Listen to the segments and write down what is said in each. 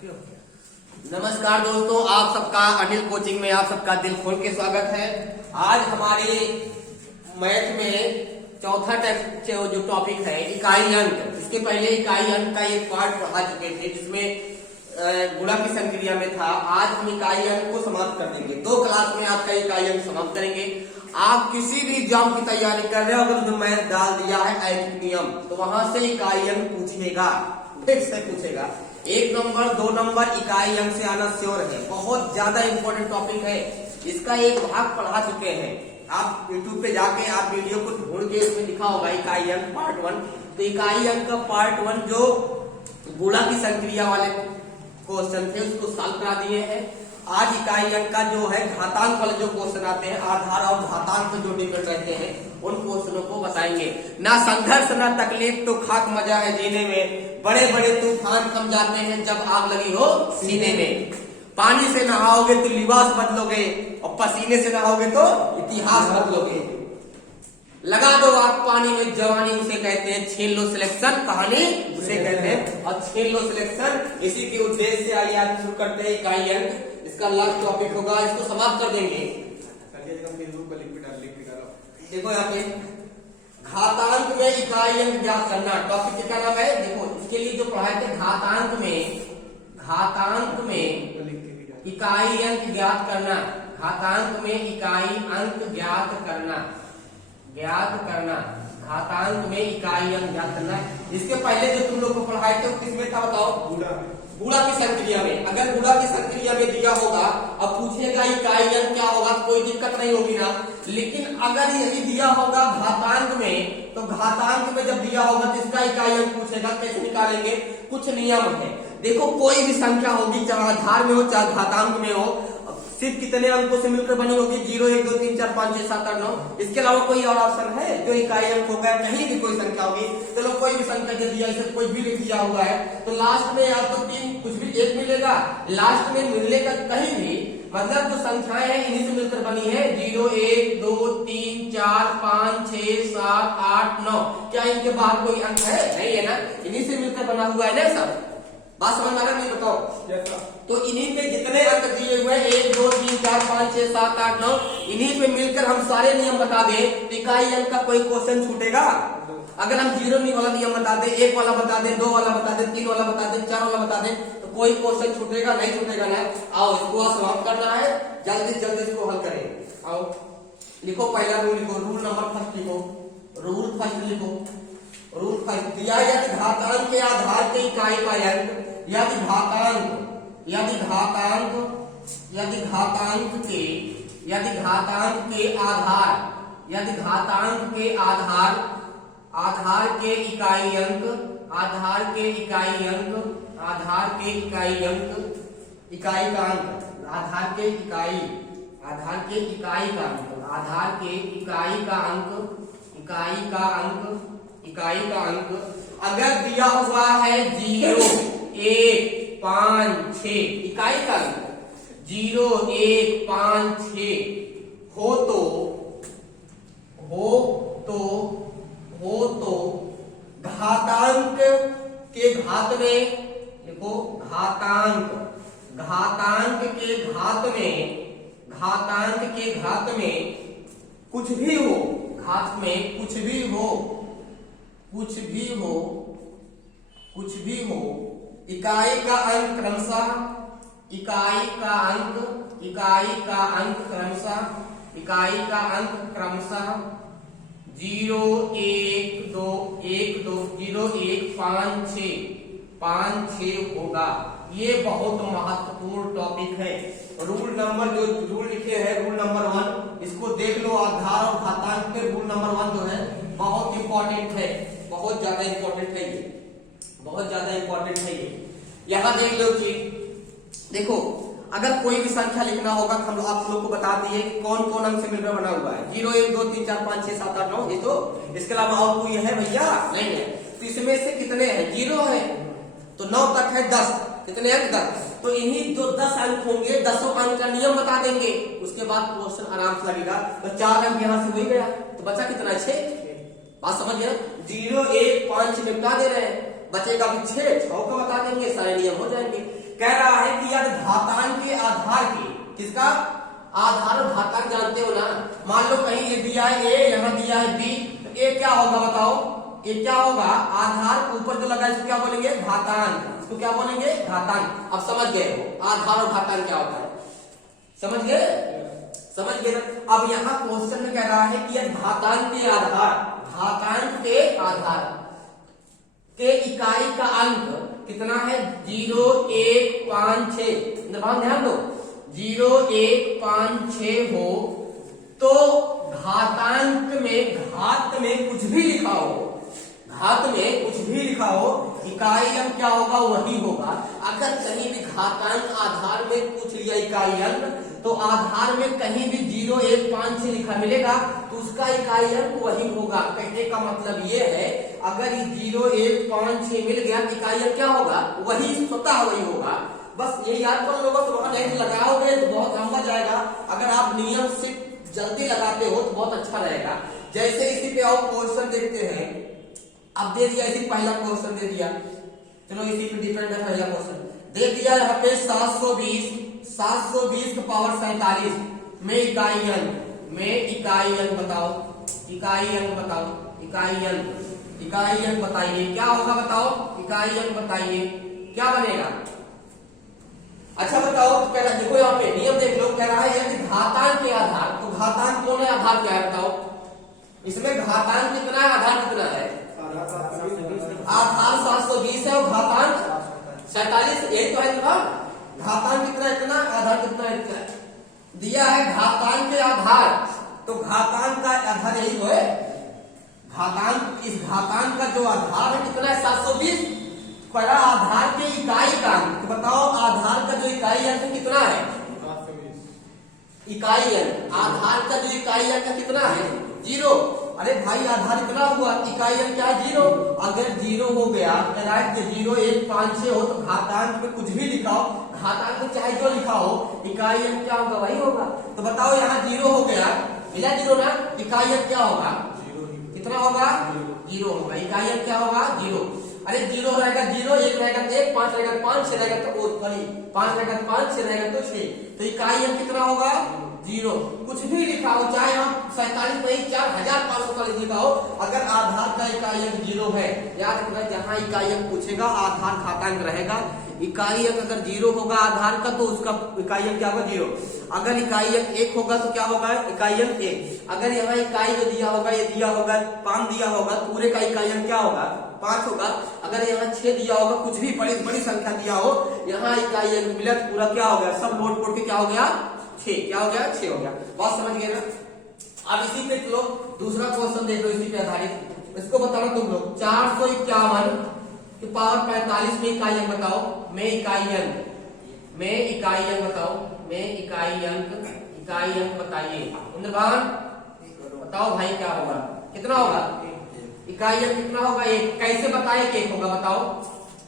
नमस्कार दोस्तों, आप सबका अनिल कोचिंग में आप सबका दिल खोल के स्वागत है। आज हमारे मैथ में चौथा जो टॉपिक है इकाई अंक। इसके पहले इकाई अंक का एक पार्ट पढ़ा चुके थे जिसमें गुणा की संक्रिया में था। आज हम इकाई अंक को समाप्त कर देंगे। 2 क्लास में आज का इकाई अंक समाप्त करेंगे। आप किसी भी एग्जाम की तैयारी कर रहे हो, अगर उसमें मैथ डाल दिया है ऐच्छिक नियम, तो वहां से इकाई अंक पूछेगा, फिर से पूछेगा। 1 नंबर 2 नंबर इकाई अंक से आना श्योर है। बहुत ज्यादा इंपॉर्टेंट टॉपिक है। इसका एक भाग पढ़ा चुके हैं। आप YouTube पे जाके आप वीडियो को ढूंढ के इसमें लिखा होगा इकाई अंक पार्ट 1। तो इकाई अंक का पार्ट 1 जो गुणा की संक्रिया वाले क्वेश्चन थे उसको सॉल्व करा दिए हैं। आज इकाई अंक का जो है घातांक वाले जो क्वेश्चन आते हैं, आधार और घातांक में जो डिपेंड रहते हैं, उन क्वेश्चनों को बताएंगे। ना संघर्ष ना तकलीफ तो खाक मजा है जीने में, बड़े बड़े तूफान थम जाते हैं जब आग लगी हो सीने में। पानी से नहाओगे तो लिबास बदलोगे, और पसीने से नहाओगे तो इतिहास बदलोगे। लगा दो आप पानी में जवानी उसे कहते हैं, छीन लो सिलेक्शन कहानी उसे कहते हैं। और छीन लो सिलेक्शन इसी के उद्देश्य से आइए आज शुरू करते हैं इकाई अंक। इसका लास्ट टॉपिक होगा, इसको समाप्त कर देंगे। देखो यहाँ पे घातांक में इकाई अंक ज्ञात करना टॉपिक क्या नाम है। देखो इसके लिए जो पढ़ाए थे घातांक में इकाई अंक ज्ञात करना, घातांक में इकाई अंक ज्ञात करना, घातांक में इकाई अंक ज्ञात करना। इसके पहले जो तुम लोग को पढ़ाए थे किसमें था बताओ? गुणा की संक्रिया में। अगर गुणा की संक्रिया में दिया होगा, अब पूछेगा इकाई अंक क्या होगा, कोई दिक्कत नहीं होगी ना। लेकिन अगर यही दिया होगा घातांक में, तो घातांक में जब दिया होगा तो इसका इकाई अंक पूछेगा, कैसे निकालेंगे? कुछ नियम है। देखो कोई भी संख्या होगी, चाहे आधार में हो चाहे घातांक में हो, सिर्फ कितने अंकों से मिलकर बनी होगी? 0 1 2 3 4 5 6 7 8 9। इसके अलावा कोई और ऑप्शन है जो इकाई अंक होगा? कहीं भी कोई संख्या होगी, चलो कोई भी संख्या दे दिया, इसे कोई भी लिख दिया हुआ है, तो लास्ट में या तो 3 कुछ भी 1 मिलेगा, लास्ट में मिलेगा कहीं भी। मतलब जो संख्याएं हैं इन्हीं से मिलकर बनी है। 0 1 2 3 4 5 6 7 8 9। क्या इनके बाहर कोई अंक है? नहीं है ना, इन्हीं से मिलकर बना हुआ है ना सब। बात समझ आ रहा है? नहीं बताओ। तो इन्हीं पे जितने अंक दिए हुए 1 2 3 4 5 6 7 8 9, इन्हीं पे मिलकर हम सारे नियम बता दें, इकाई अंक का कोई क्वेश्चन छूटेगा? अगर हम 0 वाला नियम बता दें, 1 वाला बता दें, 2 वाला बता दें, 3 वाला बता दें, 4 वाला बता दें, तो कोई क्वेश्चन छूटेगा? नहीं छूटेगा ना। आओ इसको समाप्त करना है, जल्दी जल्दी इसको हल करें। आओ लिखो, पहला रूल लिखो, रूल नंबर फर्स्ट लिखो, रूल फर्स्ट लिखो। रूल फर्स्ट दिया यदि घातांक के आधार के इकाई का अंक, यदि घातांक के आधार के इकाई अंक, इकाई का अंक अगर दिया हुआ है 0 1 5 6, इकाई का अंक 0 1 5 6 हो तो घातांक के घात में, देखो घातांक के घात में कुछ भी हो, घात में कुछ भी हो, इकाई का अंक क्रमशः 0 1 2 1 2 0 1 5 6 होगा। ये बहुत महत्वपूर्ण टॉपिक है। रूल नंबर जो रूल लिखे हैं, रूल नंबर 1, इसको देख लो। आधार और घातांक के रूल नंबर 1 जो है बहुत इंपॉर्टेंट है, बहुत ज्यादा इंपॉर्टेंट है ये। यहाँ देख लो कि देखो अगर कोई भी संख्या लिखना होगा तो हम आप लोग को बता दिए कौन कौन अंक से मिलकर बना हुआ है। 0 1 2 3 4 5 6 7 8 9, ये तो। इसके अलावा और कोई है भैया? नहीं है। तो इसमें से कितने हैं? 0 है, तो 9 तक है 10। कितने अंक? 10। तो इन्हीं जो 10 अंक होंगे, 10 अंक का नियम बता देंगे, उसके बाद क्वेश्चन आराम से लगेगा। तो 4 अंक यहाँ से हो ही गया, तो बचा कितना? 6। बात समझ गया? 0 1 5 निपटा दे रहे हैं, बचेगा भी 6 का बता देंगे, सारे नियम हो जाएंगे। कह रहा है कि यदि घातांक के आधार के, किसका आधार और घातांक जानते हो ना, मान लो कहीं ए दिया है ए, यहाँ दिया है बी, तो ए क्या होगा बताओ, ये क्या होगा, आधार ऊपर जो लगा है इसको क्या बोलेंगे, घातांक, इसको क्या बोलेंगे, घातांक। अब समझ गए हो आधार और घातांक क्या होता है, समझ गए, समझ गए ना। अब यहाँ क्वेश्चन में कह रहा है कि यह घातांक के आधार, घातांक के आधार के इकाई का अंक कितना है, 0, 1, 5, 6, ध्यान दो, 0, 1, 5, 6 हो तो घातांक में, घात में कुछ भी लिखा हो, घात में कुछ भी लिखा हो, इकाई अंक क्या होगा, वही होगा। अगर कहीं भी घातांक आधार में पूछ लिया इकाई अंक, तो आधार में कहीं भी 0, 1, 5, 6 लिखा मिलेगा तो उसका इकाई अंक वही होगा। कहने का मतलब ये है, अगर 0, 1, 5, 6 मिल गया तो इकाई अंक क्या होगा, वही, स्वतः वही होगा। बस ये याद कर लो, बस वहां नहीं लगाओगे तो बहुत लंबा जाएगा। अगर आप नियम से जल्दी लगाते हो तो बहुत अच्छा रहेगा। जैसे इसी पे और क्वेश्चन देखते हैं, अब दे दिया इसी पहला क्वेश्चन दे दिया, चलो इसी पे डिपेंड है पहला क्वेश्चन दे दिया यहाँ पे 720 का पावर 47 में इकाई अंक बताओ, इकाई अंक बताओ, इकाई अंक बताइए क्या होगा, बताओ इकाई अंक बताइए क्या बनेगा। अच्छा बताओ, तो कह रहा देखो यहाँ पे नियम देख लो, कह रहा है यदि घातांक के आधार, तो घातांक कौन है, आधार क्या है बताओ, इसमें घातांक कितना है, आधार कितना है, आधार 720 है और घातांक 47, यही तो है ना, घातांक कितना इतना, आधार कितना इतना दिया है, घातांक के आधार, तो घातांक का आधार यही तो है, घातांक, इस घातांक का जो आधार है कितना है 720, पहला आधार के इकाई का अंक, तो बताओ आधार का जो इकाई अंक कितना है, इकाई अंक, आधार का जो इकाई अंक कितना है 0। अरे भाई आधार इतना हुआ, इकाई अंक क्या है 0। अगर 0 हो गया, 0, 1, 5, 6 हो तो घातांक में कुछ भी लिखाओ, घातांक में चाहे जो लिखा हो, इकाई अंक क्या होगा, वही होगा। तो बताओ यहाँ 0 हो गया, मिला 0 ना, इकाई अंक क्या होगा, कितना होगा, 0 होगा, इकाई अंक क्या होगा 0। अरे 0 रहेगा 0, 1 रहेगा 1, 5 रहेगा 5, 6 रहेगा तो 5 रहेगा 5, 6 रहेगा तो 6, तो इकाई अंक कितना होगा 0। कुछ भी लिखा हो, चाहे आप 47 नहीं 4540 लिखा हो, अगर आधार का इकाई अंक 0 है, याद रखना जहां इकाई अंक पूछेगा आधार घातांक रहेगा। इकाई अंक अगर 0 होगा आधार का तो उसका इकाई अंक क्या होगा 0। अगर इकाई अंक 1 होगा तो क्या होगा, इकाई अंक 1। अगर यहाँ इकाई जो दिया होगा, ये दिया होगा 5 दिया होगा, पूरे का इकाई अंक क्या होगा 5 होगा। अगर यहाँ 6 दिया होगा, कुछ भी बड़ी संख्या दिया हो, यहाँ इकाई अंक मिला तो पूरा क्या हो गया, सब नोट कोड के क्या हो गया 6, क्या हो गया 6 हो गया। बात समझ गए ना। अब इसी पे चलो दूसरा क्वेश्चन देख लो, इसी पे आधारित, इसको बताना तुम लोग, 451 की पावर 45 में इकाई अंक बताओ, में इकाई अंक बताओ, में इकाई अंक बताइए। इंद्रभान बताओ भाई क्या होगा, कितना होगा इकाई अंक, कितना होगा 1। कैसे बताए कि 1 होगा, बताओ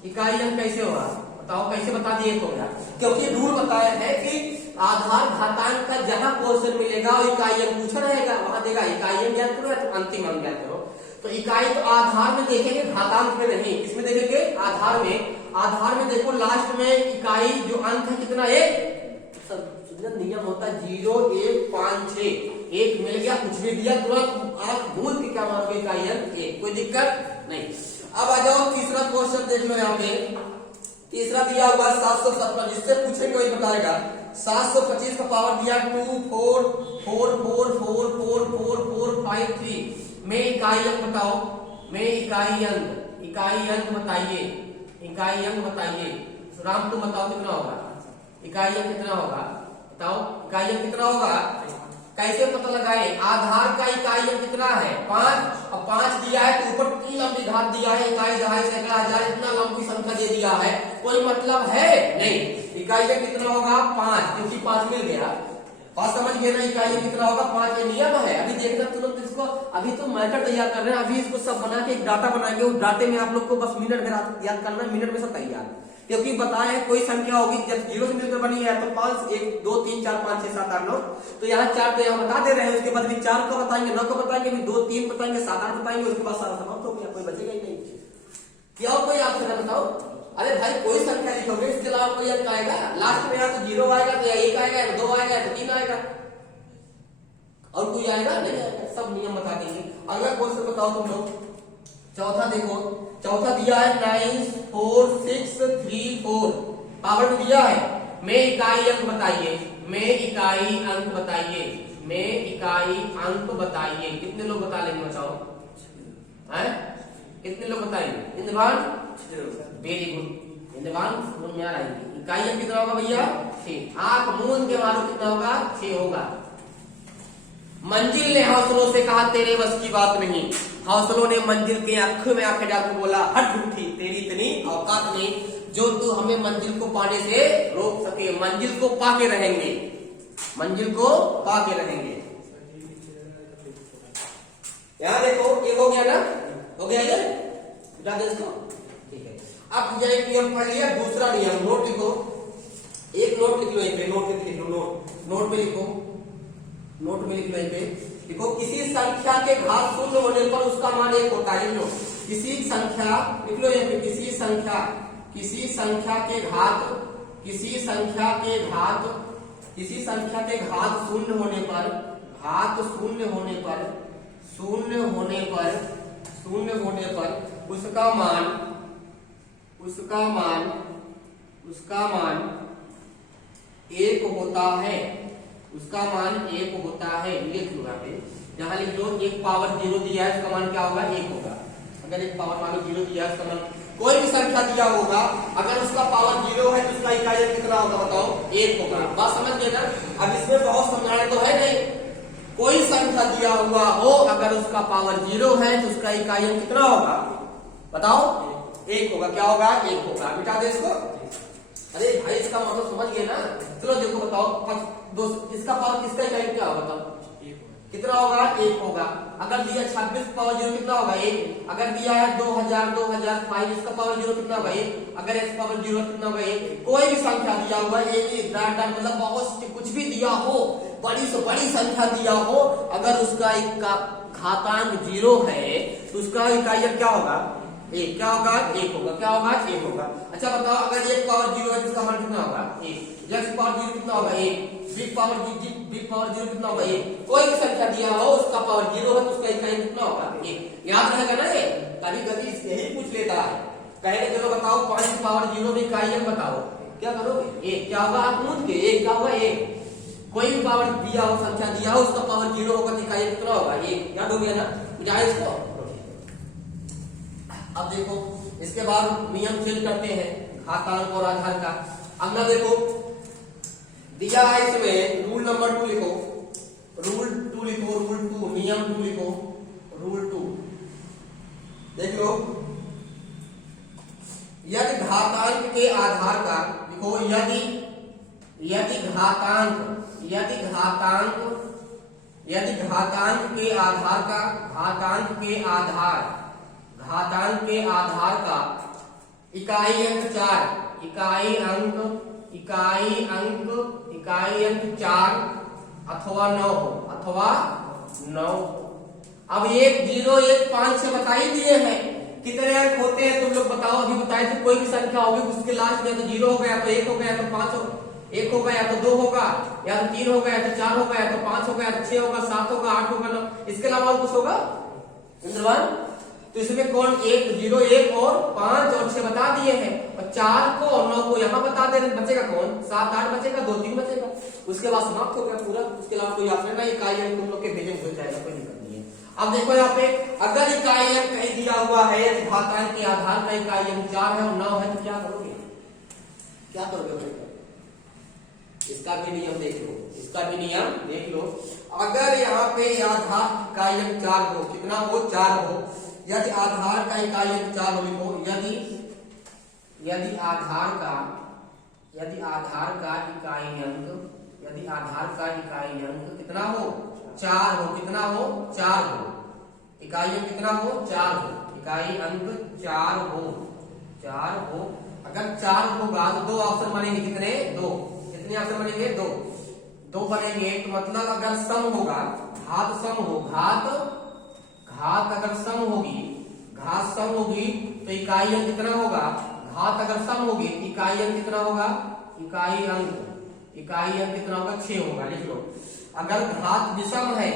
इकाई अंक कैसे होगा, बताओ कैसे बता दिए 1 होगा, क्योंकि रूल बताया है कि आधार घातांक का जहां क्वेश्चन मिलेगा वो इकाई अंक पूछा रहेगा, वहां देगा इकाई अंक ज्ञात करो या अंतिम अंक ज्ञात करो। तो इकाई तो आधार में देखेंगे, घातांक में नहीं, इसमें देखेंगे आधार में। आधार में देखो लास्ट में इकाई जो अंक है कितना 1, नियम होता है 0, 1, 5, 6, 1 मिल गया, कुछ भी दिया तुरंत आप भूल के क्या मानोगे इकाई अंक 1, कोई दिक्कत नहीं। अब आ जाओ तीसरा क्वेश्चन देख लो, यहाँ पे तीसरा दिया हुआ 757, जिससे पूछेंगे वही बताएगा। 725 का पावर दिया 2, 4, 4, 4, 4, 4, 4, 4, 5, 3 में इकाई अंक बताओ, में इकाई अंक बताइए। राम तुम बताओ कितना होगा, इकाई अंक कितना होगा, बताओ इकाई अंक कितना होगा, कैसे पता लगाए। आधार का इकाई अंक कितना है 5, अब 5 दिया है तो ऊपर 3 लंबी घात दिया है, इकाई दहाई सैकड़ा हजार इतना लंबी संख्या दे दिया है, कोई मतलब है नहीं। इकाई अंक कितना होगा 5, क्योंकि 5 मिल गया। बात समझ गए ना, इकाई अंक कितना होगा 5, ये नियम है। अभी देखना तुरंत इसको, अभी तो मैटर तैयार कर रहे हैं, अभी इसको सब बना के एक डाटा बनाएंगे, उस डाटे में आप लोग को बस मिनट में याद करना है, मिनट में सब तैयार। क्योंकि बताया है कोई संख्या होगी जब 0 से मिलकर बनी है तो 5, 1, 2, 3, 4, 5, 6, 7, 8, 9, तो यहाँ 4 तो यहाँ बता दे रहे हैं, उसके बाद भी 4 को बताएंगे, 9 को बताएंगे, 2, 3 बताएंगे, 7, 8 बताएंगे, उसके बाद सारा समाप्त हो गया, कोई बचेगा ही नहीं। क्या कोई आपसे बताओ अरे भाई कोई संख्या लिखोगे इसके अलावा कोई अंक आएगा? लास्ट में यहाँ तो 0 आएगा, तो या 1 आएगा, या 2 आएगा, या 3 आएगा, और कोई आएगा नहीं आएगा। सब नियम बता देंगे। अगला क्वेश्चन बताओ तुम लोग। चौथा देखो, चौथा दिया है 94634 पावर में दिया है। में इकाई अंक बताइए, में इकाई अंक बताइए, में इकाई अंक बताइए। कितने लोग बता लेंगे बताओ? हैं? कितने लोग बताएंगे? इंद्रवान वेरी गुड, इंद्रवान समझ में आ रहा है। इकाई अंक कितना होगा भैया? 6। आंख मूंद के मारो कितना होगा? 6 होगा। मंजिल ने हौसलों से कहा तेरे बस की बात नहीं। हौसलों ने मंजिल के आंख में आंखें डालकर बोला हट उठी, तेरी इतनी औकात नहीं जो तू हमें मंजिल को पाने से रोक सके। मंजिल को पाके रहेंगे, मंजिल को पाके रहेंगे। यहां देखो, ये हो गया ना? हो गया ये? बता दे इसको, ठीक है। अब ये नियम पढ़ लिया। दूसरा नियम, नोट लिखो। एक नोट लिख लो यहीं पे, नोट लिख लो, नोट में लिखो, नोट में लिख लो यहीं पे। देखो, किसी संख्या के घात 0 होने पर उसका मान 1 होता है। लो, किसी संख्या लिख लो यहीं पे, किसी संख्या के घात, किसी संख्या के घात 0 होने पर, घात 0 होने पर उसका मान 1 होता है। उसका मान 1 होता है। लिख लो यहाँ पे, यहाँ लिख लो 1 पावर 0 दिया है, उसका मान क्या होगा? 1 होगा। अगर 1 पावर मान 0 दिया है, उसका मान कोई भी संख्या दिया होगा, अगर उसका पावर 0 है तो उसका इकाई अंक कितना होगा बताओ? 1 होगा। बात समझ गए ना? अब इसमें बहुत समझाने तो है नहीं। कोई संख्या दिया हुआ हो, अगर उसका पावर 0 है तो उसका इकाई अंक कितना होगा बताओ? 1 होगा। क्या होगा? 1 होगा। मिटा दे इसको। अरे भाई इसका मतलब समझ गए ना? चलो देखो बताओ, इसका पावर, किसका इकाई क्या होगा बताओ? कितना होगा? 1 होगा। अगर दिया 26 पावर 0 कितना होगा? 1। अगर दिया है 2000 2005, इसका पावर 0 कितना होगा? 1। अगर x पावर 0 कितना होगा? 1। कोई भी संख्या दिया हुआ है, मतलब बहुत कुछ भी दिया हो, बड़ी से बड़ी संख्या दिया हो, अगर उसका घातांक 0 है तो उसका इकाई अंक क्या होगा? 1। क्या होगा? 1 होगा। क्या होगा? 1 होगा। अच्छा बताओ, अगर 1 पावर 0 है तो उसका मान कितना होगा? 1। x पावर 0 कितना होगा? 1। बिग पावर 0 कितना होगा? 1। कोई भी संख्या दिया हो, उसका पावर 0 है तो उसका इकाई कितना होगा? 1। याद रहेगा ना? ये कभी कभी यही पूछ लेता है। कहने चलो बताओ 5 पावर 0 में इकाई अंक बताओ, क्या करोगे? 1। क्या होगा? आप मूंद के 1 क्या होगा? 1। कोई भी पावर दिया हो, संख्या दिया हो, उसका पावर 0 होगा तो इकाई अंक कितना होगा? 1। याद हो गया ना? जाए इसको। अब देखो, इसके बाद नियम चेंज करते हैं घातांक और आधार का। अगला देखो, दिया है इसमें रूल नंबर 2 लिखो, रूल 2 लिखो, रूल 2, नियम 2 लिखो, रूल 2 देख लो। यदि घातांक के आधार का लिखो, यदि घातांक के आधार का इकाई अंक 4, इकाई अंक 4 अथवा 9 हो, अब 1 0 1 5 से बता ही दिए हैं कितने अंक होते हैं। तुम लोग बताओ, अभी बताए थे कोई भी संख्या होगी उसके लास्ट में तो 0 हो गया, तो 1 हो गया, तो 5 हो, 1 होगा, या तो 2 होगा, या तो 3 होगा, या तो 4 होगा, या तो 5 होगा, या तो 6 होगा, 7 होगा, 8 होगा, 9। इसके अलावा और कुछ होगा इंद्रवान? तो इसमें कौन 1 0 1 और 5 और 6 बता दिए हैं, और 4 को और 9 को यहाँ बता दे रहे। बचेगा कौन? 7 8 बचेगा, 2 3 बचेगा। उसके बाद समाप्त हो गया पूरा। उसके अलावा कोई ऑप्शन नहीं। इकाई अंक तुम लोग के भेजन हो जाएगा, कोई दिक्कत नहीं है। अब देखो यहाँ पे, अगर इकाई अंक कहीं दिया हुआ है, यदि घातांक के आधार का इकाई अंक 4 है और 9 है, तो क्या करोगे? इसका भी नियम देख लो, अगर यहाँ पे आधार इकाई अंक 4 हो, कितना हो? 4 हो। यदि आधार का इकाई अंक 4 हो, लिखो, यदि आधार का इकाई अंक कितना हो? 4 हो। कितना हो? 4 हो। इकाई अंक कितना हो? 4 हो। इकाई अंक 4 हो। अगर 4 होगा तो 2 ऑप्शन बनेंगे। कितने? 2। कितने ऑप्शन बनेंगे? 2 बनेंगे। तो मतलब अगर सम होगा, घात अगर सम होगी तो इकाई अंक कितना होगा? घात अगर सम होगी इकाई अंक कितना होगा, इकाई अंक कितना होगा 6 होगा। लिख लो। अगर घात विषम है,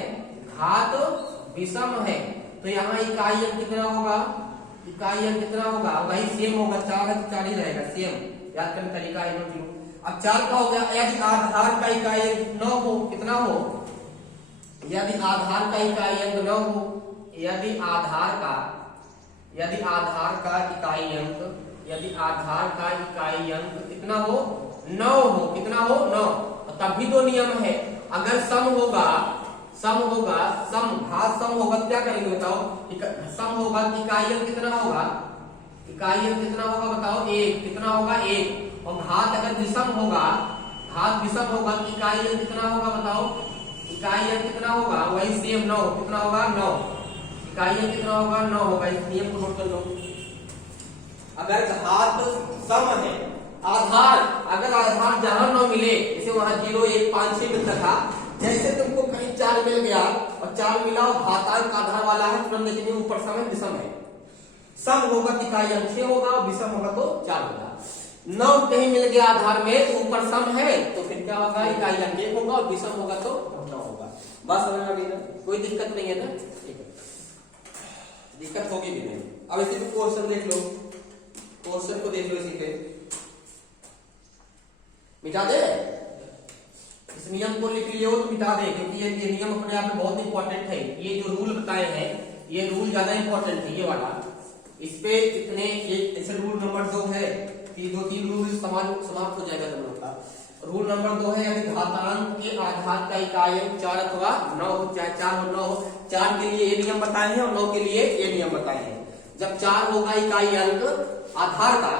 घात विषम है तो यहाँ इकाई अंक कितना होगा, इकाई अंक कितना होगा, वही सेम होगा, 4 है तो 4 ही रहेगा, सेम याद करने तरीका है। नोट लो। अब 4 का हो गया। यदि आधार का इकाई अंक 9 हो, कितना हो, यदि आधार का इकाई अंक 9 हो, यदि आधार का इकाई अंक कितना हो, 9 हो, कितना हो 9। तब भी दो नियम है। अगर सम होगा घात सम होगा क्या करेंगे बताओ, सम होगा इकाई अंक कितना होगा, बताओ 1, कितना होगा 1। और घात अगर विषम होगा इकाई अंक कितना होगा बताओ, इकाई अंक कितना होगा, वही सेम 9, कितना होगा 9, इकाई अंक कितना होगा 9 होगा। इस नियम को नोट कर लो। अगर घात सम है, अगर आधार जहां 9 मिले, जैसे वहां 0 1 5 6 मिलता था, जैसे तुमको कहीं 4 मिल गया और 4 मिला और घातांक आधार वाला है, तुरंत देखेंगे ऊपर सम है विषम है। सम होगा तो इकाई अंक 6 होगा और विषम होगा तो 4 होगा। 9 कहीं मिल गया आधार में तो ऊपर सम है तो फिर क्या होगा, इकाई अंक 1 होगा और विषम होगा तो 9 होगा। बस समझ में ना, कोई दिक्कत नहीं है ना, ठीक है, दिक्कत होगी भी नहीं। अब इसी पे क्वेश्चन देख लो, क्वेश्चन को देख लो, इसी पे मिटा दे, इस नियम को लिख लियो तो मिटा दे, क्योंकि ये नियम अपने आप में बहुत इंपॉर्टेंट है। ये जो रूल बताए हैं ये रूल ज्यादा इंपॉर्टेंट है, ये वाला। इस पे कितने, जैसे रूल नंबर 2 है, 2-3 रूल समाप्त हो जाएगा तुम लोग का। रूल नंबर 2 है, यदि घातांक के आधार का इकाई अंक 4 अथवा 9 हो, चाहे 4 और 9 हो, 4 के लिए ये नियम बताए हैं और 9 के लिए ये नियम बताए हैं। जब 4 होगा इकाई अंक आधार का,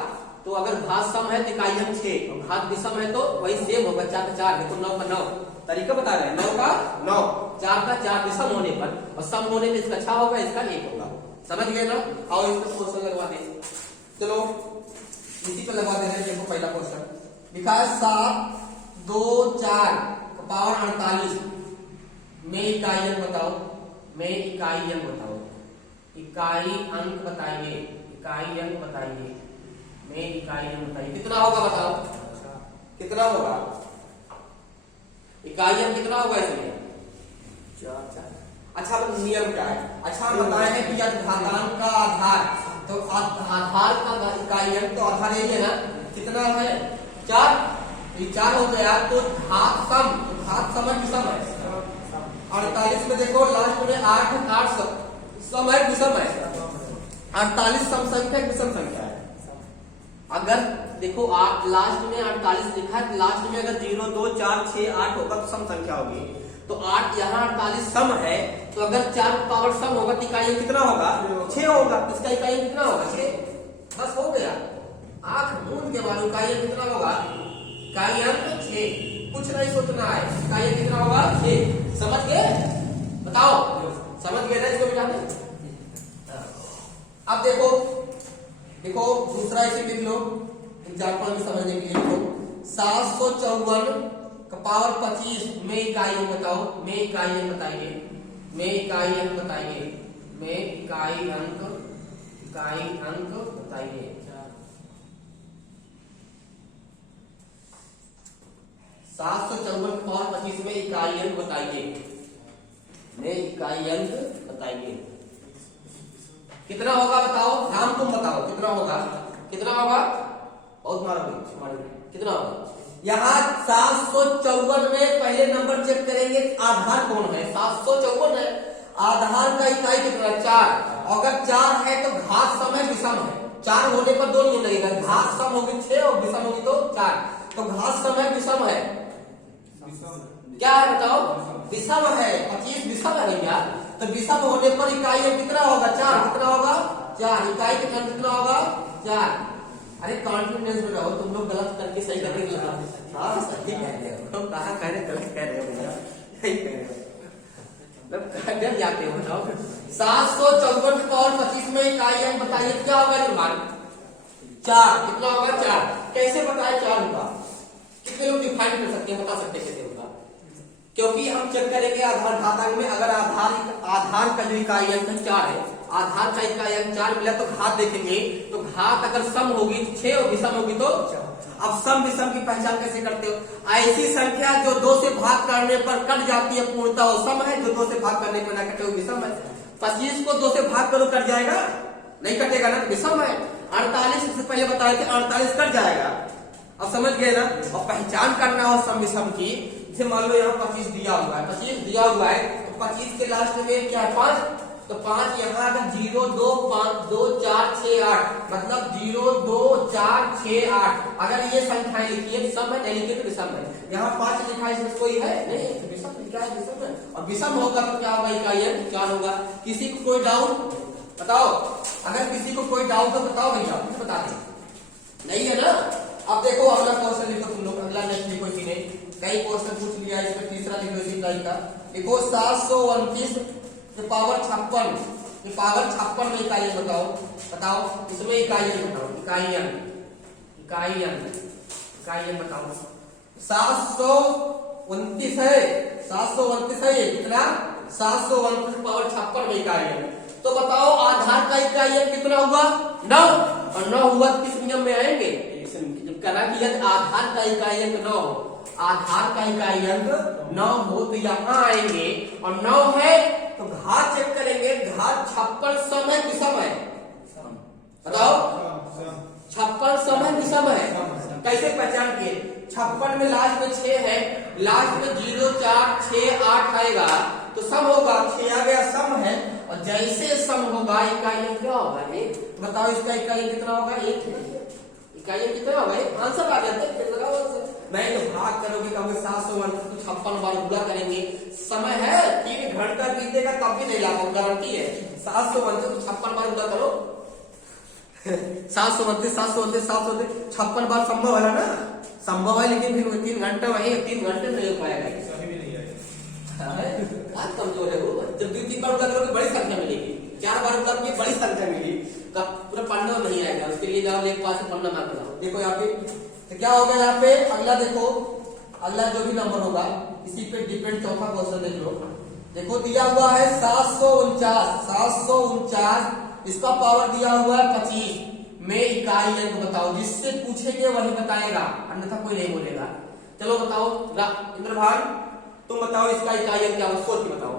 तो अगर घात सम है तो इकाई अंक 6 और घात विषम है तो वही सेम होगा, 4 का 4 है तो 9 का 9। तरीका बता रहे हैं, 9 का 9, 4 का 4 विषम होने पर, और सम होने पर इसका 6 होगा, इसका 1 होगा। समझ गए ना। आओ इस पर क्वेश्चन लगवा दे, चलो इसी पे लगवा दे रहे हैं। देखो पहला क्वेश्चन लिखा है 7 2 4 का पावर 48 में इकाई अंक बताओ, इकाई अंक बताइए, कितना होगा बताओ, कितना होगा, इकाई अंक कितना होगा इसमें 4। अच्छा तो नियम क्या है, अच्छा हम बताए हैं कि यदि घातांक का आधार, तो आधार का इकाई अंक तो आधार यही है ना, कितना है 4, ये 4 हो गया तो घात सम विषम है। 48 में देखो लास्ट में 8 सम है विषम है, 48 सम संख्या विषम संख्या है। अगर देखो लास्ट में 48 लिखा है, लास्ट में अगर 0 2 4 6 8 होगा तो सम संख्या होगी, तो 8 यहाँ 48 सम है, तो अगर 4 पावर सम होगा तो इकाई कितना होगा 6 होगा, इसका इकाई कितना होगा 6। बस हो गया, आंख मूंद के बाद इकाई कितना होगा, इकाई अंक 6, कुछ नहीं सोचना है, इकाई कितना होगा 6। समझ गए, बताओ समझ गए ना, इसको मिटा दे। अब देखो दूसरा इसे लिख लो एग्जाम्पल में समझने के लिए। लिखो 754 का पावर 25 में इकाई अंक बताओ, में इकाई अंक बताइए, बताइए 754 का पावर 25 में इकाई अंक बताइए, कितना होगा बताओ, नाम तुम बताओ कितना होगा, बहुत मारोगे, कितना होगा। यहाँ 754 में पहले नंबर चेक करेंगे आधार कौन है, 754 है, आधार का इकाई कितना 4, अगर 4 है तो घात सम है विषम है, 4 होने पर 2 नहीं लगेगा, घात सम होगी 6 और विषम होगी तो 4, तो घात सम है विषम है, क्या है बताओ, विषम है, 25 विषम है भैया, तो विषम होने पर इकाई अंक कितना होगा 4, कितना होगा 4, इकाई कितना होगा 4। अरे कॉन्फिडेंस में रहो, तुम लोग गलत करके सही करके सही कह रहे हो, कहा कह रहे गलत कह रहे हो भैया, सही कह रहे हो, डर जाते हो। बताओ 754 की पावर 25 में इकाई अंक बताइए क्या होगा निर्माण 4, कितना होगा 4, कैसे बताए 4 होगा, कितने लोग डिफाइन कर सकते हैं, बता सकते हैं कैसे होगा, क्योंकि हम चेक करेंगे आधार घातांक में, अगर आधार का जो इकाई अंक 4 है, आधार का इकाई अंक 4 मिला तो घात देखेंगे, तो घात अगर सम होगी 6 और विषम होगी तो अब सम विषम की पहचान कैसे करते हो? ऐसी संख्या जो 2 से भाग करने पर कट जाती है पूर्णतः वो सम है, जो 2 से भाग करने पर ना कटे वो विषम है। 25 को 2 से भाग करो कट जाएगा? नहीं कटेगा ना, विषम है। 48 से पहले बताए थे 48 कट जाएगा। अब समझ गए ना? और पहचान करना हो सम विषम की, जैसे मान लो यहाँ 25 दिया हुआ है, 25 दिया हुआ है तो 25 के लास्ट में क्या है 5, तो 5 यहाँ अगर 0 2 5 2 4 6 8 मतलब 0 2 4 6 8 अगर ये संख्याएं लिखी है सम है, नहीं लिखी तो विषम है। यहाँ 5 लिखा है इसमें कोई है नहीं, तो विषम लिखा है, विषम है। और विषम होगा तो क्या होगा? इकाई अंक 4 होगा। किसी को कोई डाउट बताओ? अगर किसी को कोई डाउट तो बताओ भैया, बता दें। नहीं है ना? अब देखो अगला क्वेश्चन लिखो तुम लोग, अगला नेक्स्ट लिखो। इसी ने कई क्वेश्चन पूछ लिया, इसमें तीसरा लिखो इसी टाइप का। लिखो 729 पावर 56, ये पावर 56 में इकाई बताओ, बताओ इसमें इकाई बताओ, इकाई बताओ। 729 है, 729 है, ये कितना? 729 पावर 56 में इकाई है। तो बताओ आधार का इकाई कितना हुआ? 9, और 9 हुआ तो किस नियम में आएंगे? जब करा कि आधार का इकाई अंक 9 हो, आधार का इकाई अंक 9 हो तो यहाँ आएंगे, और 9 है तो घात चेक करेंगे, घात 56 सम है विषम है? बताओ 56 सम है विषम है? कैसे पहचान किए? 56 में लास्ट में 6 है, लास्ट में 0 4 6 8 आएगा तो सम होगा, 6 आ गया सम है। और जैसे सम होगा इकाई अंक क्या होगा? 1। बताओ इसका इकाई अंक कितना होगा? 1। इकाई अंक कितना होगा? आंसर आ जाता है, लगाओ आंसर। नहीं तो भाग करोगे कहोगे 729 तो 56 बार गुणा करेंगे, समय है 3 घंटा बीतेगा तब भी नहीं ला पाऊंगा, गारंटी है। 729 तो 56 बार गुणा करो। 729 56 बार संभव है ना? संभव है, लेकिन फिर 3 घंटे वही 3 घंटे नहीं हो पाएगा, आज कमजोर है वो। जब 2-3 बार गुणा करोगे बड़ी संख्या मिलेगी, 4 बार गुणा करोगे बड़ी संख्या मिलेगी, तब पूरा पढ़ना नहीं आएगा। उसके लिए जाओ एक पास से पढ़ना ना करो। देखो यहाँ पे तो क्या होगा? यहाँ पे अगला देखो, अगला जो भी नंबर होगा इसी पे डिपेंड। चौथा क्वेश्चन देख लो, देखो दिया हुआ है 749, इसका पावर दिया हुआ है 25 में इकाई अंक बताओ। जिससे पूछेंगे वही बताएगा, अन्यथा कोई नहीं बोलेगा। चलो बताओ इंद्रभान, तुम बताओ इसका इकाई अंक क्या होगा? सोच के बताओ।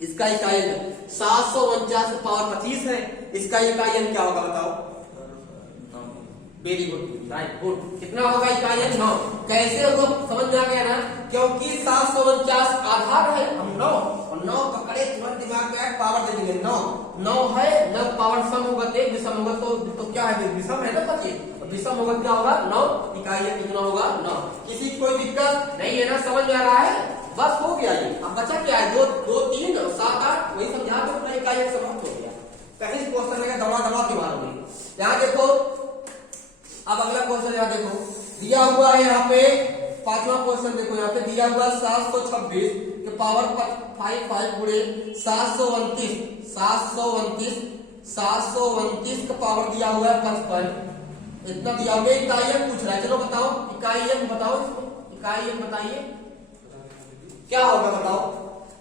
इसका इकाई अंक 749 पावर 25 है, इसका इकाई अंक क्या होगा? बताओ। Very good, right, good. कितना होगा इकाई अंक? 9। कैसे होगा समझ में आ गया ना? क्योंकि 749 आधार है, हम 9 और 9 पकड़े तुरंत दिमाग में आए, पावर दे देंगे 9 है, 9 पावर सम होगा तो विषम होगा तो क्या है? विषम है ना 25, विषम होगा क्या होगा? 9। इकाई अंक कितना होगा? 9। किसी की कोई दिक्कत नहीं है ना? समझ में आ रहा है? बस हो गया ये। अब बचा क्या है? 2 3 7 8 वही समझा दो, अपना इकाई अंक समाप्त हो गया। कहीं क्वेश्चन लगा दबा के मारोगे। यहाँ देखो, अब अगला क्वेश्चन यहाँ देखो दिया हुआ है, यहाँ पे 5वां क्वेश्चन देखो, यहाँ पे दिया हुआ 726 के पावर 5 गुणे 729 का पावर दिया हुआ है 55, इतना दिया हुआ है। इकाई अंक पूछ रहा है, चलो बताओ इकाई अंक बताओ, इसको इकाई अंक बताइए क्या होगा? बताओ।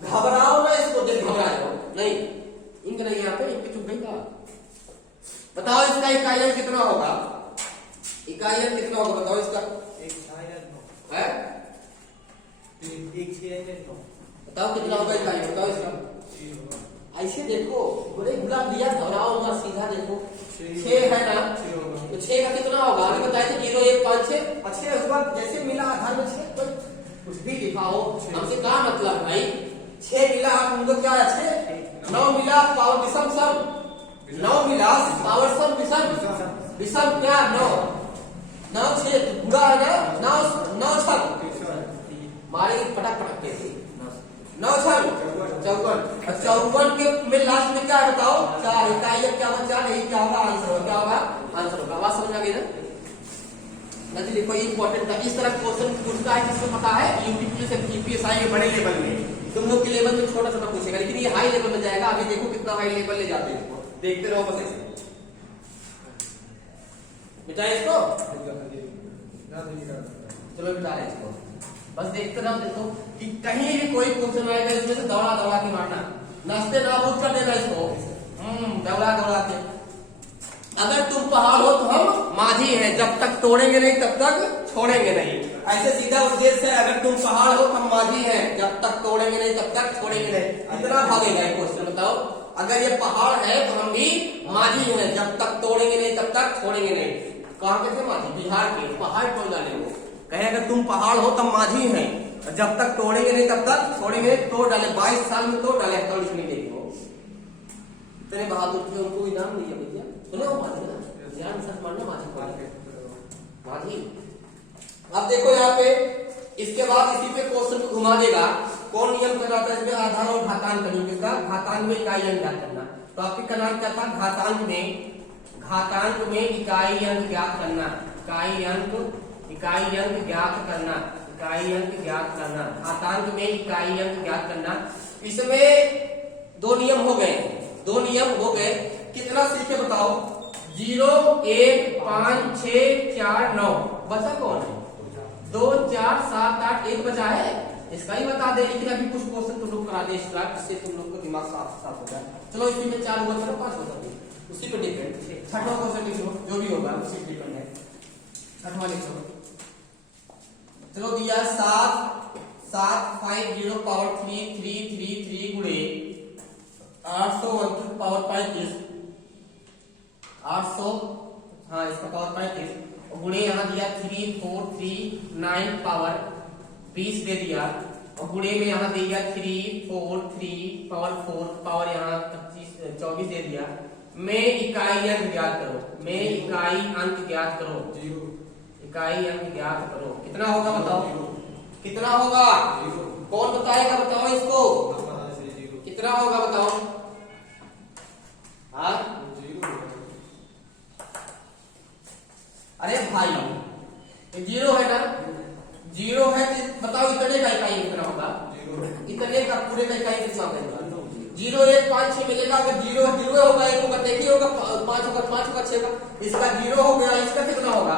घबराओ ना, इसको देख घबराओ नहीं, इंक नहीं यहाँ पे, इंक चुप गई था। बताओ इसका इकाई अंक कितना होगा? इकाई अंक कितना होगा बताओ इसका? है बताओ कितना होगा इकाई? बताओ इसका। ऐसे देखो, बड़े गुलाब दिया, घबराओ ना, सीधा देखो। 6 है ना, तो 6 का कितना होगा? अभी बताए थे 0 1 5 6 अच्छे हुआ, जैसे मिला आधार में 6 कुछ भी लिखाओ, हमसे क्या मतलब भाई? 6 मिला हमको क्या अच्छे, 9 मिला पावर विषम सम, 9 मिला पावर सम विषम क्या? 9 6 तो बुरा है ना? 9 6 मारे पटक के 9 6 54 के में लास्ट में क्या है बताओ? 4। इकाई अंक क्या होगा? 4। यही क्या होगा? आंसर होगा। क्या होगा? आंसर होगा। आवाज समझ आ गई ना? नजर देखो इंपॉर्टेंट था, इस तरह क्वेश्चन पूछता है जिसको पता है यूपीपीएस यूपीएस आएंगे बड़े लेवल में। तुम लोग के लेवल में छोटा छोटा पूछेगा, लेकिन ये हाई लेवल में जाएगा। अभी देखो कितना हाई लेवल ले जाते हैं, देखते रहो बस ऐसे। मिटाए इसको, चलो मिटाए इसको, बस देखते रहो। देखो कि कहीं भी कोई क्वेश्चन आएगा इसमें से दौड़ा के मारना, नाश्ते नाबूद कर देना इसको। दौड़ा दौड़ा के। अगर तुम पहाड़ हो तो हम माझी हैं, जब तक तोड़ेंगे नहीं तब तक छोड़ेंगे नहीं। ऐसे सीधा उद्देश्य है, अगर तुम पहाड़ हो तो हम माझी हैं, जब तक तोड़ेंगे नहीं तब तक छोड़ेंगे नहीं। कितना भागेगा ये क्वेश्चन बताओ। अगर ये पहाड़ है तो हम भी माझी हैं, जब तक तोड़ेंगे नहीं तब तक छोड़ेंगे नहीं। कहाँ के थे माझी? बिहार के। पहाड़ तोड़ डाले वो, कहे अगर तुम पहाड़ हो तब माझी हैं, जब तक तोड़ेंगे नहीं तब तक छोड़ेंगे। तोड़ डाले, 22 साल में तोड़ डाले, तो लिखने देगी वो। इतने बहादुर थे, उनको इनाम दिया भैया। सुने हो माझी ना, ध्यान से मानना माझी माझी। अब देखो यहाँ पे, इसके बाद इसी पे क्वेश्चन को घुमा देगा। कौन नियम कर रहा था इसमें? आधार और घातांक करेंगे। किसका? घातांक में इकाई अंक ज्ञात करना। टॉपिक का नाम क्या था? घातांक में इकाई अंक ज्ञात करना। इकाई अंक ज्ञात करना। इकाई अंक ज्ञात करना। घातांक में इकाई अंक ज्ञात करना। इसमें दो नियम हो गए, दो नियम हो गए। कितना सीखे बताओ? 0, 1, 5, 6, 4, 9 बचा कौन है? 2, 4, 7, 8, 1 बचा है। इसका ही बता दे, लेकिन अभी कुछ क्वेश्चन तुम लोग करा दे एक्स्ट्रा, जिससे तुम लोग को दिमाग साफ साफ हो जाए। चलो इसी में 4 हुआ, चलो 5 होता है, उसी पे डिपेंड। छठवां क्वेश्चन लिख लो, जो भी होगा उसी पे डिपेंड है। छठवां लिख लो। चलो दिया 7 5 0 पावर 3 3 3 3 गुणे 800 पावर 35 800, हाँ इसका पावर 35 गुणे यहाँ दिया 3 4 3 9 पावर 20 दे दिया, और गुणे में यहाँ दे दिया 3 4 3 पावर 4 पावर यहाँ 25 24 दे दिया। में इकाई अंक ज्ञात करो। में इकाई अंक ज्ञात करो। इकाई अंक ज्ञात करो। कितना होगा बताओ? कितना होगा? कौन बताएगा? बताओ इसको, कितना होगा बताओ? हाँ अरे भाई ये 0 है ना, 0 है तो बताओ इतने का इकाई कितना होगा? इतने का पूरे का इकाई कितना होगा? 0 1 5 6 मिलेगा। अगर 0 होगा, 1 होगा, देखिए होगा, 5 होगा, 5 होगा, 6 होगा। इसका 0 हो गया, इसका कितना होगा?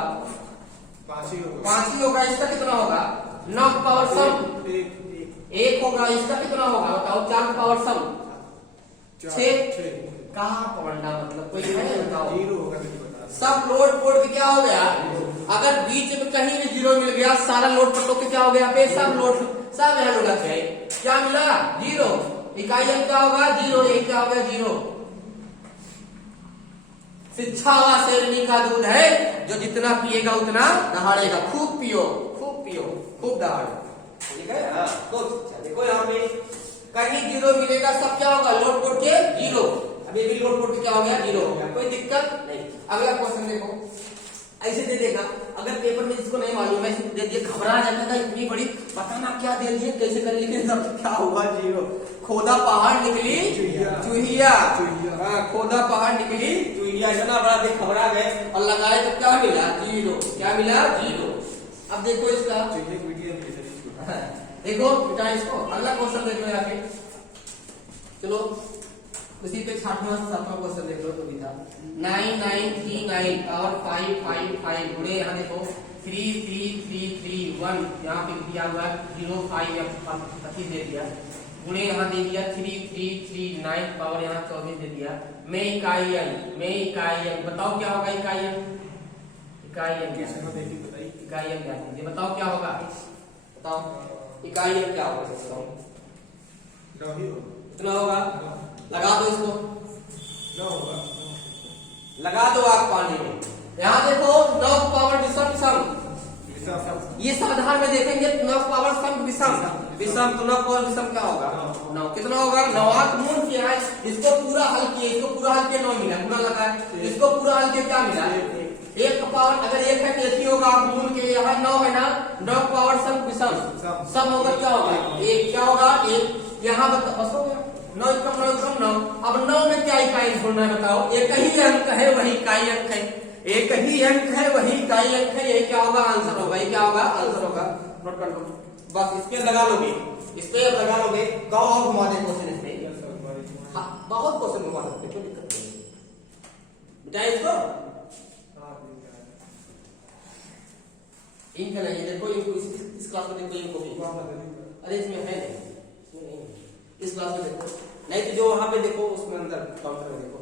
5 ही होगा। इसका कितना होगा? 9 पावर सम 1 होगा। इसका कितना होगा बताओ? 4 पावर सम 6। कहाँ पढ़ना मतलब कोई है बताओ? सब लोड पोड के क्या हो गया? अगर बीच में कहीं भी 0 मिल गया, सारा लोड पटो के क्या हो गया? पे सब लोड, सब यहाँ लोड है। क्या मिला? 0। इकाई अंक क्या होगा? 0। एक क्या हो गया? 0। शिक्षा व शेरनी का दूध है, जो जितना पिएगा उतना दहाड़ेगा। खूब पियो, खूब पियो, खूब दहाड़ो। ठीक है? हाँ देखो यहाँ पे कहीं 0 मिलेगा, सब क्या होगा? लोड पोड के 0। अभी भी लोड पोड के क्या हो गया? 0 हो गया। कोई दिक्कत नहीं। अगला क्वेश्चन देखो, ऐसे दे देगा। अगर पेपर में जिसको नहीं मालूम है दे दिए, घबरा जाता था, इतनी बड़ी बताना क्या दे दिए, कैसे कर लिखे, सब क्या हुआ? 0। खोदा पहाड़ निकली चूहिया। खोदा पहाड़ निकली चूहिया। इतना बड़ा देख घबरा गए और लगाए तो क्या मिला? 0। क्या मिला? 0। अब देखो इसका, देखो बेटा इसको। अगला क्वेश्चन देखो यहाँ पे। चलो उसी पे 7वां क्वेश्चन देख लो तो भी था। 9 9 3 9 पावर 5 5 5 गुणे यहाँ देखो 3 3 3 3 1 यहाँ पे दिया हुआ 0 5 या 25 दे दिया। गुणे यहाँ दे दिया 3 3 3 9 पावर यहाँ 24 दे दिया। में इकाई अंक बताओ क्या होगा? इकाई अंक इकाई अंक कीजिए, बताओ क्या होगा? बताओ इकाई अंक क्या होगा? कितना होगा? लगा दो इसको, लगा दो आप पानी में। यहाँ देखो 9 पावर विषम सम, ये समाधान में देखेंगे 9 पावर सम विषम विषम। तो 9 पावर विषम क्या होगा? 9। कितना होगा? 9 मूल किया है, इसको पूरा हल किए, इसको पूरा हल किया 9 मिला, पूरा लगा है। इसको पूरा हल किया क्या मिला? 1 पावर, अगर 1 है तो 1 ही होगा। मूल के यहाँ 9 है ना, 9 पावर सम विषम सम होगा क्या होगा? 1। क्या होगा? 1। यहाँ बताओ 9 कम 9 कम 9। अब 9 में क्या इकाई ढूंढना है बताओ? एक ही अंक है वही इकाई अंक है, एक ही अंक है वही इकाई अंक है। यही क्या होगा? आंसर होगा। ये क्या होगा? आंसर होगा। नोट कर लो बस, इसके लगा लोगे, इस पे लगा लोगे। गाँव और घुमा दे क्वेश्चन इसमें। हाँ बहुत क्वेश्चन घुमा सकते, कोई दिक्कत नहीं बेटा। इसको इनका नहीं देखो, इनको इस क्लास में देखो, इनको भी। अरे इसमें है नहीं, इसमें नहीं, इस क्लास में देखो, नहीं तो जो वहां पे देखो उसमें अंदर काउंटर में देखो।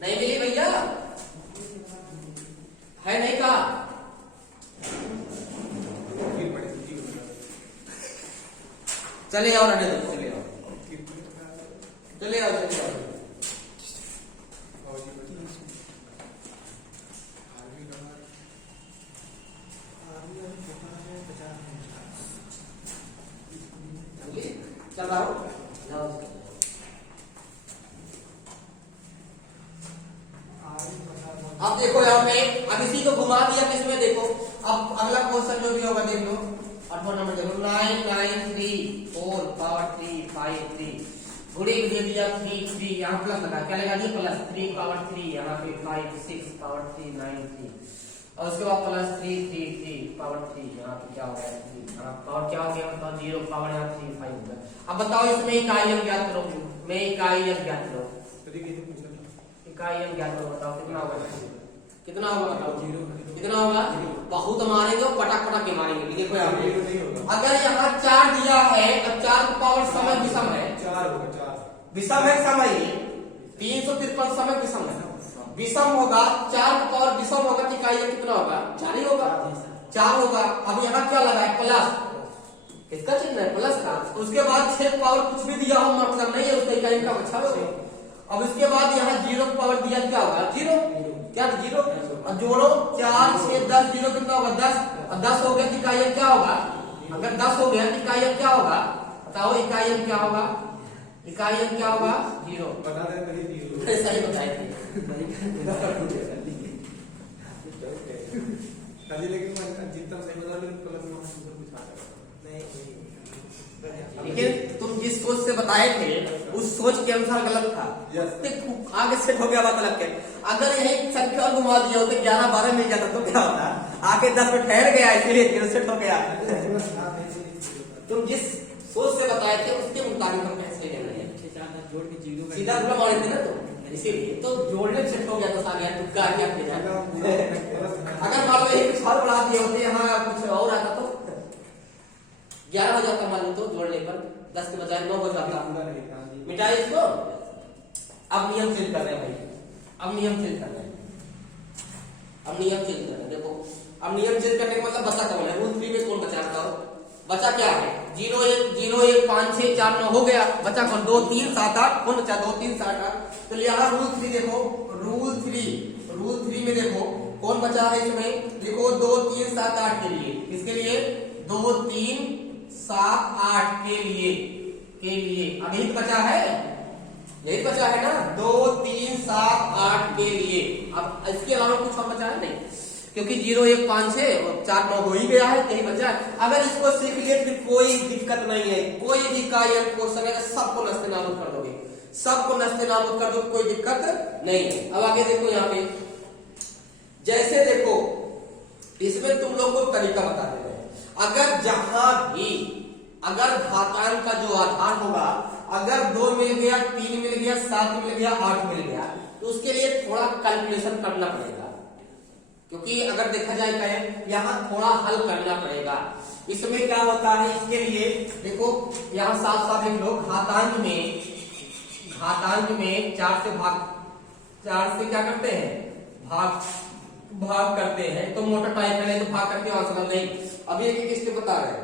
नहीं मिली भैया, है नहीं का? चले आओ, रहने दो, चले आओ, चले आओ, चले आओ। चल रहा हूं, अब देखो यहाँ पे, अब इसी को घुमा दिया किसमें, देखो अब अगला क्वेश्चन जो भी होगा देख लो, 8वां नंबर देखो, 9 9 3 4 पावर 3 5 3 गुणे दे दिया 3 3, यहाँ प्लस लगा, क्या लगा दिया प्लस 3 पावर 3, यहाँ पे 5 6 पावर 3 9 3, और उसके बाद प्लस 3 3 3 पावर 3, यहाँ पे क्या हो गया 3, पावर क्या हो गया बताओ, 0 पावर यहाँ 3 5 हो गया। अब बताओ इसमें इकाई हम ज्ञात करो, मैं इकाई हम ज्ञात करो, इकाई हम ज्ञात करो, बताओ कितना होगा, कितना होगा बताओ, कितना होगा, बहुत मारेंगे और पटक पटक के मारेंगे। देखो यहाँ पे अगर यहाँ 4 दिया है तो 4 की पावर समय विषम है, 4 होगा, विषम है समय, 353 समय विषम है, विषम होगा, 4 की पावर विषम होगा, इकाई कितना होगा 4 ही होगा, 4 होगा। अब यहाँ क्या लगा है प्लस, किसका चिन्ह है प्लस का, उसके बाद 6 पावर कुछ भी दिया हो मतलब नहीं है, उसका इकाई का बचा लोगे। अब इसके बाद यहाँ 0 पावर दिया क्या होगा 0, क्या 0, और जोड़ो 4 6 10, 0 कितना होगा 10, और 10 हो गया इकाई क्या होगा, अगर 10 हो गया इकाई क्या होगा बताओ, इकाई क्या होगा, इकाई क्या होगा 0, बता दे सही बताए थे लेकिन तुम जिस सोच से बताए थे उस सोच के अनुसार गलत था, आगे सेट हो गया बात अलग है। अगर यही संख्या घुमा दिया होते 11 12 मिल जाता तो क्या होता, आगे 10 में ठहर गया इसलिए 0 सेट हो गया। तुम जिस सोच से बताए थे उसके मुताबिक हम कैसे ले रहे हैं, सीधा पूरा मारे थे ना तो इसीलिए तो जोड़ने सेट हो गया तो सारे तुक्का आ गया। अगर मान लो यही कुछ और बढ़ा दिए होते, यहाँ कुछ और आता तो 11 हो जाता मान लो, तो जोड़ने पर 10 के बजाय 9 हो जाता, मिटाए इसको। अब नियम चेंज कर रहे हैं भाई, अब नियम चेंज कर रहे हैं, अब नियम चेंज कर रहे हैं। देखो अब नियम चेंज करने का मतलब बचा कौन है, रूल 3 में कौन बचा बताओ, बचा क्या है 0 1 0 1 5 6 4 9 हो गया, बचा कौन 2 3 7 8, कौन बचा 2 3 7 8। तो यहाँ रूल 3 देखो, रूल 3 में देखो कौन बचा है इसमें, देखो 2 3 7 8 के लिए, किसके लिए 2 3 7 8 के लिए अब यही बचा है, यही बचा है ना 2 3 7 8 के लिए। अब इसके अलावा कुछ और बचा है नहीं, क्योंकि 0 1 5 6 और 4 9 हो ही गया है, यही बचा है। अगर इसको सीख लिए फिर कोई दिक्कत नहीं है, कोई भी कार्य क्वेश्चन है सबको नस्ते नाबूद कर दोगे, सबको नस्ते नाबूद कर दोगे, कोई दिक्कत नहीं है। अब आगे देखो यहाँ पे, जैसे देखो इसमें तुम लोग को तरीका बता दे रहे हैं, अगर जहां भी अगर घातांक का जो आधार होगा, अगर 2 मिल गया 3 मिल गया 7 मिल गया 8 मिल गया, तो उसके लिए थोड़ा कैलकुलेशन करना पड़ेगा, क्योंकि अगर देखा जाए कहे यहाँ थोड़ा हल करना पड़ेगा। इसमें क्या होता है, इसके लिए देखो यहाँ साफ साफ एक लोग घातांक में 4 से क्या करते हैं, भाग करते हैं, तो मोटा टाइप में नहीं तो भाग करके आंसर नहीं। अभी एक एक स्टेप बता रहे हैं,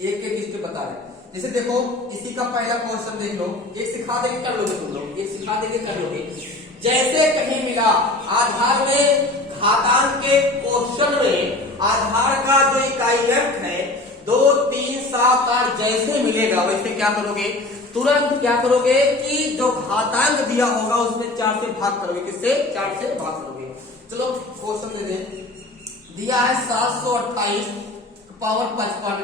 एक एक स्टेप बता रहे हैं। जैसे देखो इसी का पहला क्वेश्चन देख लो, एक सिखा देंगे कर लोगे तुम लोग, एक सिखा देंगे कर लोगे। जैसे कहीं मिला आधार में, घातांक के क्वेश्चन में आधार का जो इकाई अंक है 2 3 7 8 जैसे मिलेगा वैसे क्या करोगे, तुरंत क्या करोगे कि जो घातांक दिया होगा उसमें 4 से भाग करोगे, किससे 4 से भाग करोगे। चलो क्वेश्चन दे दें, दिया है 728 पावर 55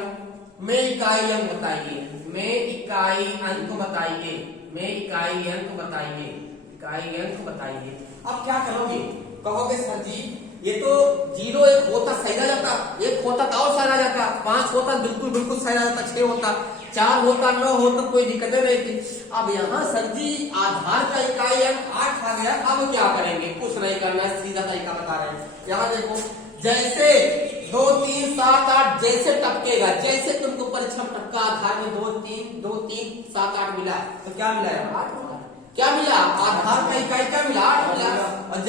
में इकाई अंक बताइए, में इकाई अंक बताइए, में इकाई अंक बताइए, इकाई अंक बताइए। अब क्या करोगे, कहोगे सर जी ये तो 0 1 होता सही आ जाता, 1 होता तो और सही आ जाता, 5 होता बिल्कुल सही आ जाता, 6 होता, 4 होता 9 होता, कोई दिक्कत नहीं थी। अब यहाँ सर जी आधार का इकाई अंक 8 आ गया, अब क्या करेंगे, कुछ नहीं करना है, सीधा तरीका बता रहे हैं। यहाँ देखो जैसे 2 3 7 8 जैसे टपकेगा, जैसे तुमको परीक्षा में टपका आधार में 2 3 7 8 मिला, तो क्या मिला है 8, क्या मिला आधार का इकाई क्या मिला 8,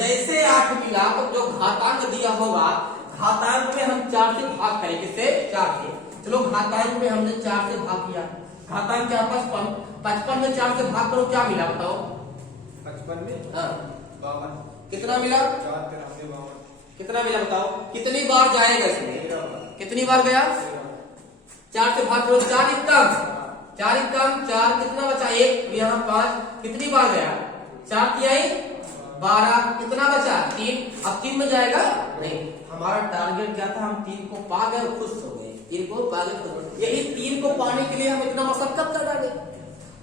जैसे 8 मिला तो जो घातांक दिया होगा, घातांक में हम 4 से भाग करें, किससे? 4 से। चलो घातांक में हमने 4 से भाग किया, घातांक क्या? 55। 55 में 4 से भाग करो, क्या मिला बताओ? 55 में हाँ 52। कितना मिला? 4 53 52। कितना मिला बताओ? कितनी बार जाएगा इसमें? कितनी बार गया? 4 से भाग करो, 4 एकम 4 एकम 4, कितना बचा? 1, यहाँ 5, कितनी बार गया? 4 तिहाई 12, कितना बचा? 3। अब 3 में जाएगा नहीं। हमारा टारगेट क्या था? हम 3 को पा गए और खुश हो गए, 3 को पा गए खुश हो गए। यही 3 को पाने के लिए हम इतना मशक्कत कर डाले।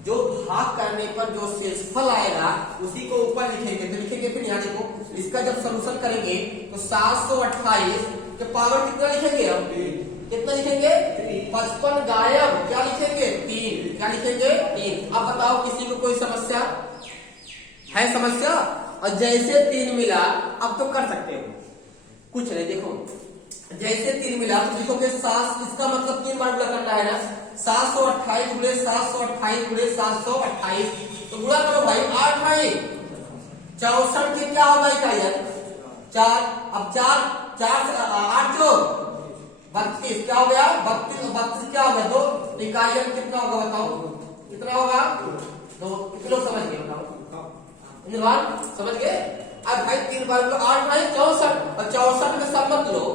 जो भाग करने पर जो शेषफल आएगा उसी को ऊपर लिखेंगे, तो लिखेंगे फिर यहाँ देखो, इसका जब सॉल्यूशन करेंगे तो 728 के पावर कितना लिखेंगे हम? कितना लिखेंगे? 55 गायब, क्या लिखेंगे? 3, क्या लिखेंगे? 3। अब बताओ किसी को कोई समस्या है? समस्या? और जैसे 3 मिला, अब तो कर सकते हो कुछ नहीं। देखो जैसे 3 मिला तो देखोगे 7, इसका मतलब 3 बार गुणा करना है ना, 728 गुणे 728 गुणे 728, तो गुणा करो भाई, 8 है 64 के क्या होगा इकाई? 4। अब 4 से 8 जो 32, क्या हो गया? 32 क्या होगा? 2 इकाई कितना होगा बताओ? कितना होगा? 2। कितने लोग समझ गए बताओ? समझ गए? अब भाई 3 बार 8 है 64, और 64 में सब मत लो।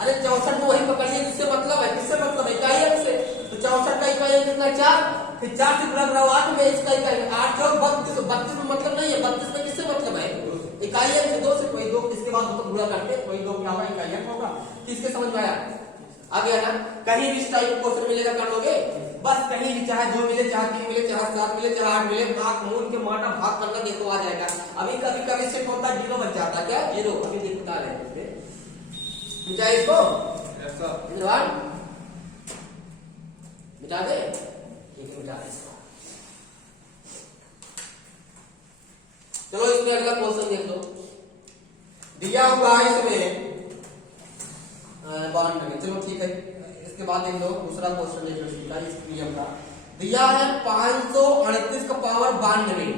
अरे 64 को वही पकड़िए जिससे मतलब है, किससे मतलब है? इकाई से। तो 64 का इकाई कितना? 4, फिर 4 से गुणा करो 8 में, इसका इकाई 8 और 32, 32 में मतलब नहीं है, 32 में किससे मतलब है? इकाई से 2 से, कोई 2 इसके बाद तो गुणा करते, कोई 2 क्या होगा? इकाई होगा। किसके समझ में आया? आ गया ना? कहीं भी इस टाइप का क्वेश्चन मिलेगा कर लोगे, बस कहीं भी, चाहे 2 मिले, चाहे 3 मिले, चाहे 7 मिले, चाहे 8 मिले, आंख मूंद के माटा भाग करना देखो आ जाएगा। अभी कभी कभी से होता 0 बच जाता, क्या 0? अभी देख बता रहे हैं क्या इसको ऐसा मिटा दे, ठीक है मिटा दे इसको। चलो इसमें अगला क्वेश्चन देख लो, दिया हुआ है इसमें 92। चलो ठीक है, इसके बाद देख लो दूसरा क्वेश्चन देख लो, सीधा इस नियम का दिया है 538 का पावर 92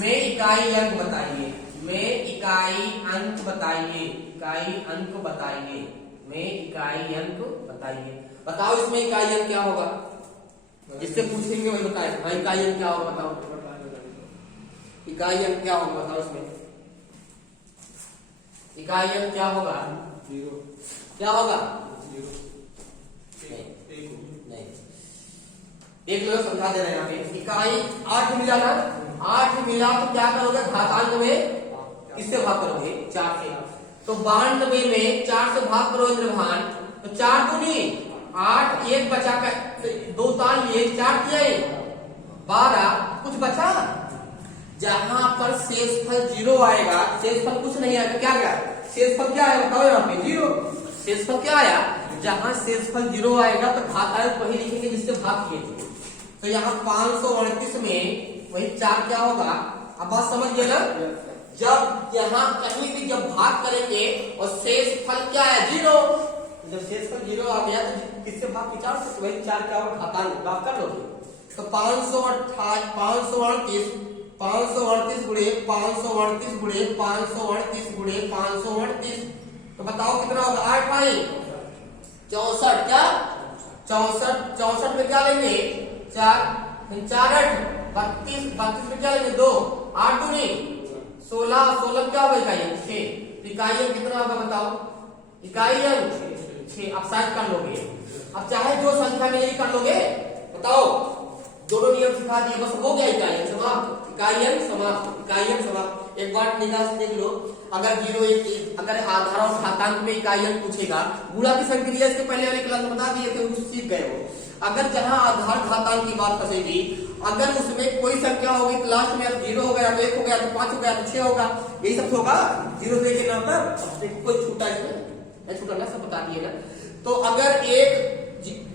में इकाई अंक बताइए, में इकाई अंक बताइए, इकाई अंक बताइए, में इकाई अंक बताइए। बताओ इसमें इकाई अंक क्या होगा? जिससे पूछेंगे वही बताए। हाँ इकाई अंक क्या होगा बताओ? इकाई अंक क्या होगा बताओ? इसमें इकाई अंक क्या होगा? 0 क्या होगा? 0 नहीं, एक लोग समझा दे रहे हैं यहाँ पे। इकाई 8 मिला ना, 8 मिला तो क्या करोगे? घातांक में किससे भाग करोगे? 4 से। तो 92 में 4 से भाग करो इंद्रभान, तो 4 दूनी 8, 1 बचा कर 2 ताल 1, 4 किया 12, कुछ बचा? जहां पर शेषफल 0 आएगा, शेषफल कुछ नहीं आएगा, क्या गया? शेषफल क्या आया बताओ? यहाँ पे 0। शेषफल क्या आया? जहां शेषफल 0 आएगा तो घातांक वही लिखेंगे जिससे भाग किए थे। तो यहाँ 538 में वही 4 क्या होगा? अब बात समझ गए ना? जब यहाँ कहीं भी जब भाग करेंगे और शेषफल क्या है? 0। जब शेषफल 0 आ गया तो किससे भाग? 4 से, तो वही 4 क्या होगा? घातांक आप कर लोगे। तो 538 गुणे 538 गुणे 538 गुणे 538, तो बताओ कितना होगा? 8 भाई 64, क्या 64 में क्या लेंगे? 4, 4 8 32, 32 में क्या लेंगे? 2, 8 दूनी 16, 16 क्या होगा? इकाई अंक 6। इकाई अंक कितना होगा बताओ? इकाई अंक 6। अब साइड कर लोगे, अब चाहे जो संख्या मिलेगी कर लोगे, बताओ दोनों नियम सिखा दिए, बस हो गया इकाई अंक समाप्त, इकाई अंक समाप्त, इकाई अंक समाप्त। एक बार निगाह से देख लो, अगर 0 1 अगर आधार और घातांक में इकाई अंक पूछेगा, गुणा की संक्रिया इसके पहले वाले क्लास में बता दिए थे, उस सीख गए हो। अगर जहां आधार घातांक की बात फंसेगी, अगर उसमें कोई संख्या होगी तो लास्ट में 0 हो गया तो 1 हो गया तो 5 हो गया तो 6 होगा, यही सब होगा 0 से के नाम पर। कोई छूटा इसमें छूटा ना, सब बता दिए ना। तो अगर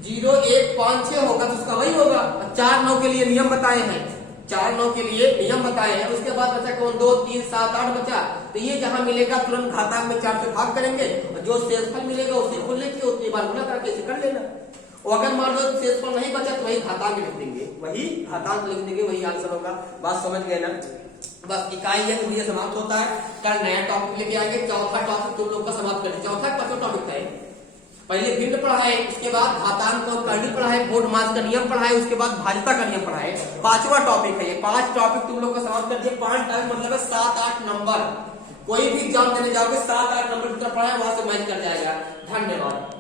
0 1 5 6 होगा तो उसका वही होगा। 4 9 के लिए नियम बताए हैं, 4 9 के लिए नियम बताए हैं। उसके बाद बचा कौन? 2 3 7 8 बचा। तो ये जहां मिलेगा तुरंत घातांक में 4 से भाग करेंगे, और जो शेषफल मिलेगा उसे खुद लिखिए, उतनी बार गुणा करके इसे कर लेना। और अगर मान लो शेषफल नहीं बचा तो वही घातांक लिख देंगे, वही घातांक लिख देंगे, वही आंसर होगा। बात समझ गए ना? बस इकाई अंक भैया समाप्त होता है। कल नया टॉपिक लेके आएंगे। चौथा टॉपिक तुम लोग का समाप्त करें। चौथा कौन टॉपिक था? पहले भिन्न पढ़ाए, उसके बाद घातांक और करनी पढ़ाए, बोर्ड मास का नियम पढ़ाए, उसके बाद भाज्यता का नियम पढ़ाए। पांचवा टॉपिक है ये। 5 टॉपिक तुम लोग का समाप्त कर दिए। 5 टॉपिक मतलब है 7-8 नंबर। कोई भी एग्जाम देने जाओगे 7-8 नंबर की तरफ पढ़ाए, वहां से मैच कर जाएगा। धन्यवाद।